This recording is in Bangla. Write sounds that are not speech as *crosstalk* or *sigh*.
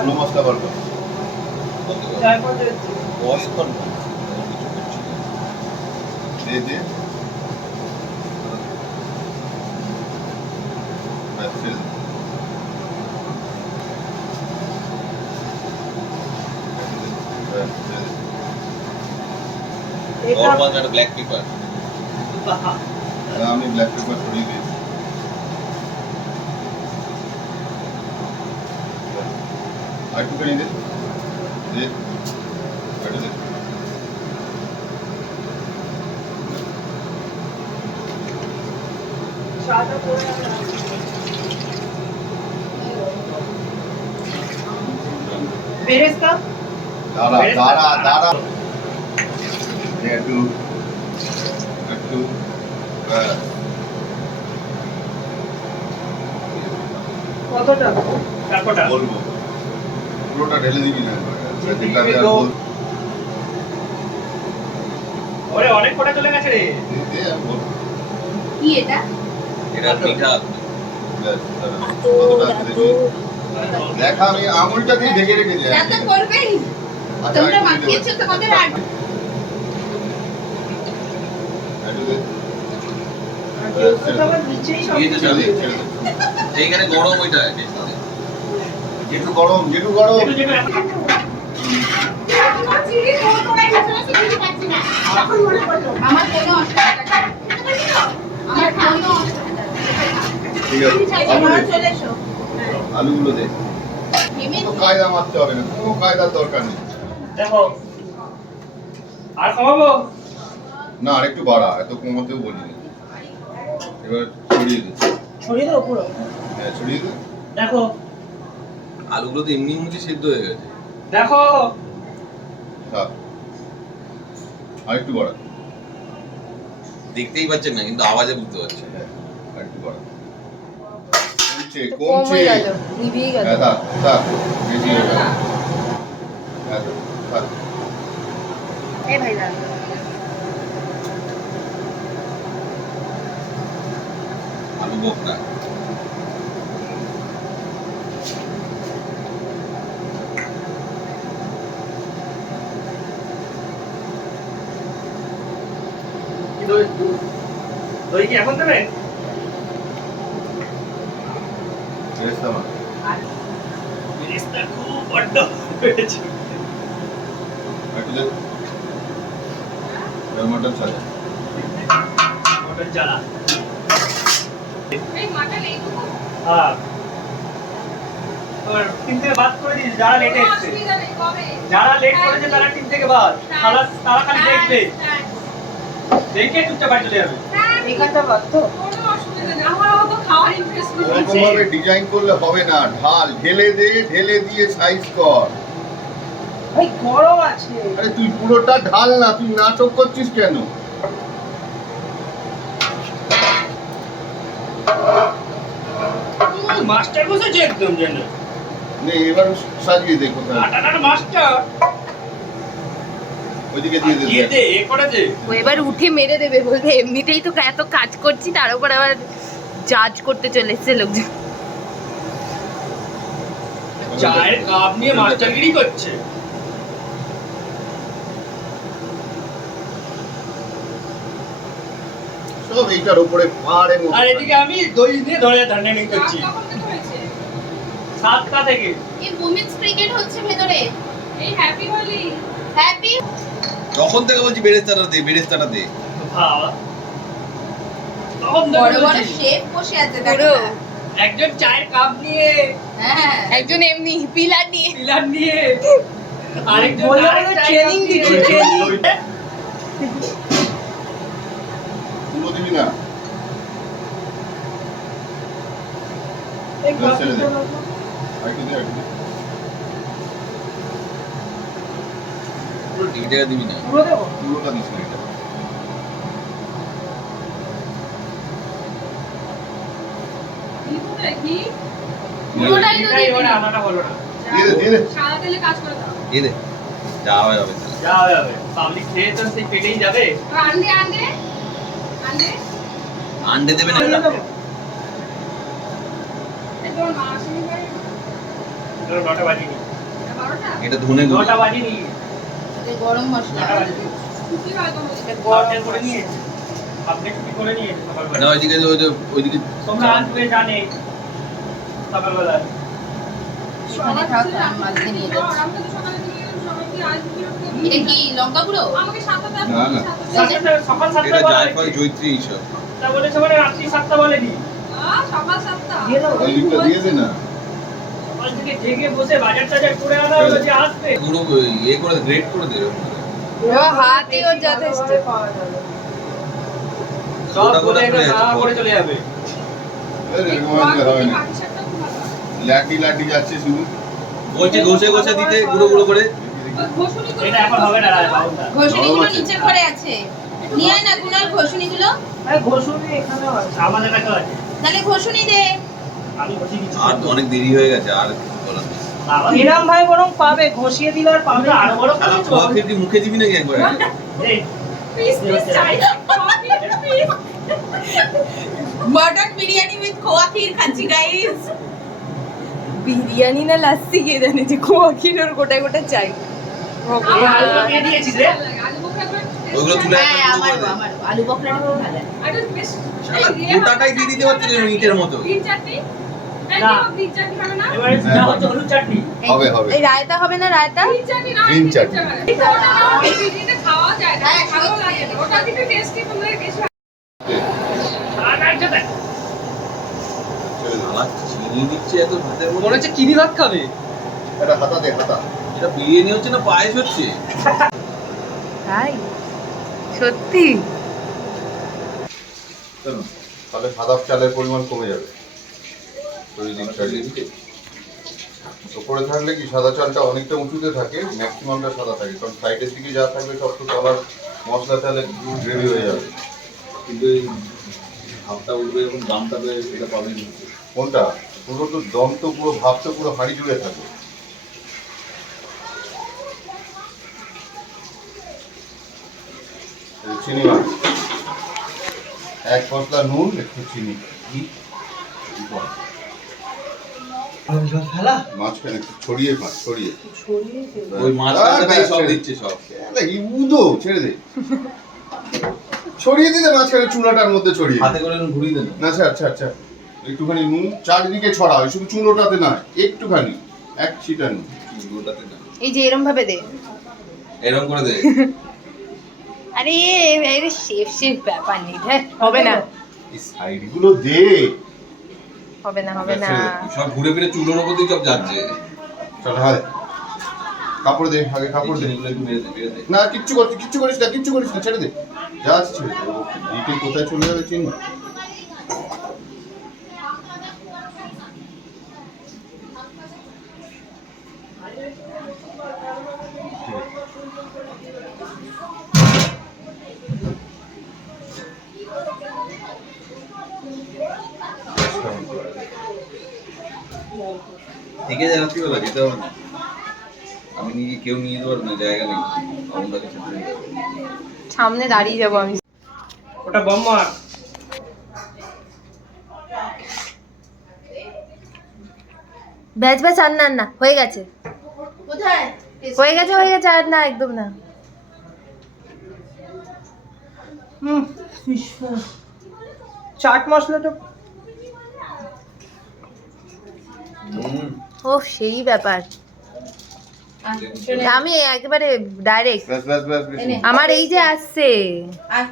গুলো মশলা বার কর জয়পুর যাচ্ছি অনেকক্ষণ কিছু করছি না। দে দে ব্যাস, ছেড়ে দে। ব্যাস, ছেড়ে দে। এটা ওর মাঝে একটা ব্ল্যাক পেপার বাহ, এবার আমি ব্ল্যাক পেপার ছড়িয়ে দিয়েছি আর একটুখানি দে দে একটু দে চাটা করে রাখলাম। বেরেস্তা দাঁড়া দাঁড়া দাঁড়া দে একটু একটু ব্যাস। কতটা? তারপরটা বলব পুরোটা ঢেলে দিবি না? ওরে অনেক কটা চলে গেছে রে। কি এটা? এটা দেখি। আমি আঙুলটা দিয়ে ঢেকে তোমরা মাখিয়েছো তোমাদের আর। এইখানে গরম ওইটা যেটু গরম যেটু গরম। মনে আলুগুলো দে। কোনো কায়দা মারতে হবে না কোনো কায়দার দরকার নেই। দেখো আর কমাবো? না আর একটু বাড়া এত কমাতেও বলিনি। এবার ছড়িয়ে দে। ছড়িয়ে দেবো পুরো হ্যাঁ ছড়িয়ে দে। দেখো আলুগুলো তো এমনি মুচি সিদ্ধ হয়ে গেছে। দেখো। আর একটু বাড়া দেখতেই পাচ্ছেন না কিন্তু আওয়াজে বুঝতে পারছেন। হ্যাঁ আর একটু বাড়া কমছে। কমছে গেল নিভিয়ে গেল। থাক থাক বেশি হয়ে গেল। হ্যাঁ থাক এ ভাই দাঁড়া আলু বকটা দই। কি এখন দেবে? খুব বড্ড হয়েছে। মটন মটন চালা হ্যাঁ। টিম থেকে বাদ করে দিস যারা লেটে এসছে। যারা লেট করেছে তারা টিম থেকে বাদ। তারা তারা খালি দেখবে। দেখে চুপচাপ বাড়ি চলে যাবে। এখানটা ডিজাইন করলে হবে না। ঢাল ঢেলে দে ঢেলে দিয়ে সাইজ কর। ভাই গরম আছে। আরে তুই পুরোটা ঢাল না তুই নাটক করছিস কেন? মাস্টার বসেছে একদম যেন। নে এবার সাজিয়ে দে কোথায় আটাটার মাস্টার ওইদিকে দিয়ে দে দিয়ে দে। এ করে দে। ও এবার উঠে মেরে দেবে বলতে এমনিতেই তো এত কাজ করছি তার উপর আবার জাজ করতে চলে এসছে লোকজন। চায়ের কাপ নিয়ে মাস্টারগিরি করছে। সব এইটার উপরে পাড়ে আর এদিকে আমি দই দিয়ে ধরে ধান্ডা নিয়ে করছি। থেকে সাতটা থেকে। এই উমেন্স ক্রিকেট হচ্ছে ভেতরে। এই হ্যাপি হোলি হ্যাপি তখন থেকে বলছি বেরেস্তাটা দে বেরেস্তাটা দে। বড় বড় শেফ বসে আছে দেখো একজন চায়ের কাপ নিয়ে হ্যাঁ। একজন এমনি পিলার নিয়ে। পিলার নিয়ে আরেকজন নিয়ে- দিচ্ছে, দিবি না একটু দে। একটু দে। পুরো ডিটেলে দিবি না পুরো দেবো পুরোটা দিস না এটা কি পুরোটাই তো এটাই দিয়ে এবারে দিলাম। আনাটা হলো না দিয়ে দে দিয়ে দে সাদা তেলে কাজ করে দাও এ দে যা হবে হবে যা হবে হবে পাবলিক খেয়ে তো সেই পেটেই যাবে আন্ডে আন্ডে আন্ডে আন্ডে দেবে না? ধরো নটা বাজিয়ে নি এটা ধনে নটা এটা গরম মশলা। এটা গরম করে মশলা। করে না সকালবেলা? ওইদিকে ওইদিকে তোমরা আসবে জানে সকালবেলা? এখানে থাক আমি নিয়ে যাচ্ছি। এটা কি লঙ্কা গুঁড়ো? না না। সকাল সাতটা এটা বলে জায়ফল জৈত্রী এইসব। তা বলেছে মানে রাত্রি সাতটা বলেনি। দিয়ে দাও। দিয়ে দে না। সকাল থেকে জেগে বসে বাজার টাজার করে আনা হলো যে আসবে। গুঁড়ো ইয়ে করে গ্রেট করে দে হাতই ওর যথেষ্ট। সব বলে এটা চলে করে চলে যাবে। এরকম হলে হবে না। লাঠি লাঠি যাচ্ছে শুধু। বলছে ঘষে ঘষে দিতে গুঁড়ো গুঁড়ো করে। এটা এখন হবে না ঘষুনিগুলো নিচের ঘরে আছে। নিয়ে না কুনাল ঘষুনিগুলো আরে ঘষুনি এখানেও আছে। আমাদের কাছেও আছে। তাহলে ঘষুনি দে। আর তো অনেক দেরি হয়ে গেছে আর এরাম ভাই বরং পাবে ঘষিয়ে দিলে আর পাবে আরও বড় করে খোয়া কি মুখে দিবি নাকি একবার? এই, মটন বিরিয়ানি উইথ খোয়া ক্ষীর খাচ্ছি গাইস বিরিয়ানি না লাস্সি কে জানে যে খোয়া ক্ষীর ওর গোটায় গোটা চাই ওইগুলো তুলে হ্যাঁ আমার দে। আমার আলু বকরাটা খুব ভালো লাগে। শালা গোটাটাই দিয়ে দিতে পারছিস ইটের মতো। হলুদ চাটনি হবে? হবে এই রায়তা হবে না রায়তা? গ্রিন চাটনি। আর একটা দেখ। শালা চিনি দিচ্ছে এত ভাতের মধ্যে মনে হচ্ছে চিনি ভাত খাবে। এটা হাতা দে হাতা। এটা বিরিয়ানি হচ্ছে না পায়েস হচ্ছে? তাই সত্যি? চলো তাহলে সাদা চালের পরিমাণ কমে যাবে। দিয়ে। ওপরে থাকলে কি সাদা চালটা অনেকটা উঁচুতে থাকে? ম্যাক্সিমামটা সাদা থাকে। কারণ সাইডের দিকে যা থাকবে সব তো কালার মশলা তাহলে গ্রেভি হয়ে যাবে। কিন্তু এই ভাতটা উঠবে এবং দামটা এটা পাবেন কোনটা? পুরো তো দম তো পুরো ভাব তো পুরো হাঁড়ি জুড়ে থাকে। চিনি মাছ। এক মশলা নুন একটু চিনি। মাঝখানে ছড়িয়ে মাছ ছড়িয়ে। ওই মাছ সব দিচ্ছে সব। উদো ছেড়ে দে। ছড়িয়ে দিতে মাঝখানে চুলাটার মধ্যে ছড়িয়ে হাতে করে ঘুরিয়ে দেন। না আচ্ছা আচ্ছা আচ্ছা একটুখানি নুন চারদিকে ছড়া হয় শুধু চুলোটাতে না একটুখানি এক ছিটা নুন। না। এই যে এরম ভাবে দে। এরকম করে দে। *laughs* আরে এর শেফ শেফ ব্যাপার নেই হ্যাঁ হবে না। এই সাইডগুলো দে। হবে না হবে না সব ঘুরে ফিরে চুলোর উপর দিয়ে সব যাচ্ছে চল হয় কাপড় দে আগে কাপড় দে না কিচ্ছু করছিস কিচ্ছু করিস না কিচ্ছু করিস না ছেড়ে দে যা আছে ছেড়ে দে দিকে কোথায় চলে যাবে চিনি যায় রাত্রিবেলা যেতে হবে না। আমি নিজে কেউ নিয়ে যেতে পারব না জায়গা নেই। আমরা কিছু সামনে দাঁড়িয়ে যাব আমি। ওটা বম্মা ব্যাচ ব্যাচ আর না না হয়ে গেছে। কোথায়? হয়ে গেছে হয়ে গেছে আর না একদম না। চাট মশলাটা ও সেই ব্যাপার। আমি একেবারে ডাইরেক্ট। আমার এই যে আসছে। আর